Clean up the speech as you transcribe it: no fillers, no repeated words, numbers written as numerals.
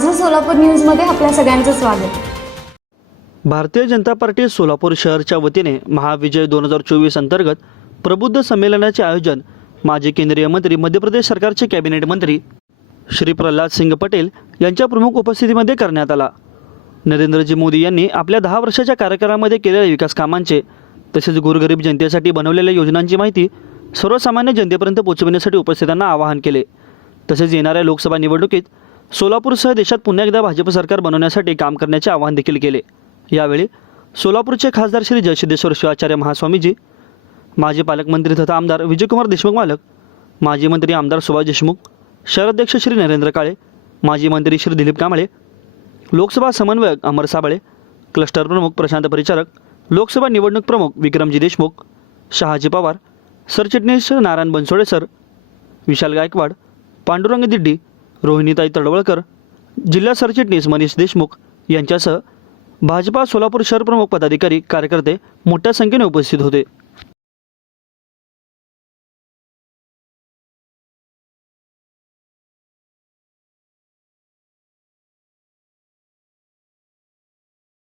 माझं सोलापूर न्यूजमध्ये आपल्या सगळ्यांचं स्वागत. भारतीय जनता पार्टी सोलापूर शहरच्या वतीने महाविजय 2024 अंतर्गत प्रबुद्ध संमेलनाचे आयोजन माजी केंद्रीय मंत्री मध्य प्रदेश सरकारचे कॅबिनेट मंत्री श्री प्रल्हाद सिंग पटेल यांच्या प्रमुख उपस्थितीमध्ये करण्यात आला. नरेंद्रजी मोदी यांनी आपल्या 10 वर्षाच्या कार्यकाळामध्ये केलेल्या विकास कामांचे तसेच गोरगरीब जनतेसाठी बनवलेल्या योजनांची माहिती सर्वसामान्य जनतेपर्यंत पोहोचविण्यासाठी उपस्थितांना आवाहन केले. तसेच येणाऱ्या लोकसभा निवडणुकीत सोलापूरसह देशात पुन्हा एकदा भाजप सरकार बनवण्यासाठी काम करण्याचे आवाहन देखील केले. यावेळी सोलापूरचे खासदार श्री जयसिद्धेश्वर शिवाचार्य महास्वामीजी, माजी पालकमंत्री तथा आमदार विजयकुमार देशमुख मालक, माजी मंत्री आमदार सुभाष देशमुख, शहराध्यक्ष श्री नरेंद्र काळे, माजी मंत्री श्री दिलीप कांबळे, लोकसभा समन्वयक अमर साबळे, क्लस्टर प्रमुख प्रशांत परिचारक, लोकसभा निवडणूक प्रमुख विक्रमजी देशमुख, शहाजी पवार, सरचिटणीस नारायण बनसोडे सर, विशाल गायकवाड, पांडुरंग दिड्डी, रोहिणीताई तडवळकर, जिल्हा सरचिटणीस मनीष देशमुख यांच्यासह भाजपा सोलापूर शहर प्रमुख पदाधिकारी कार्यकर्ते मोठ्या संख्येने उपस्थित होते.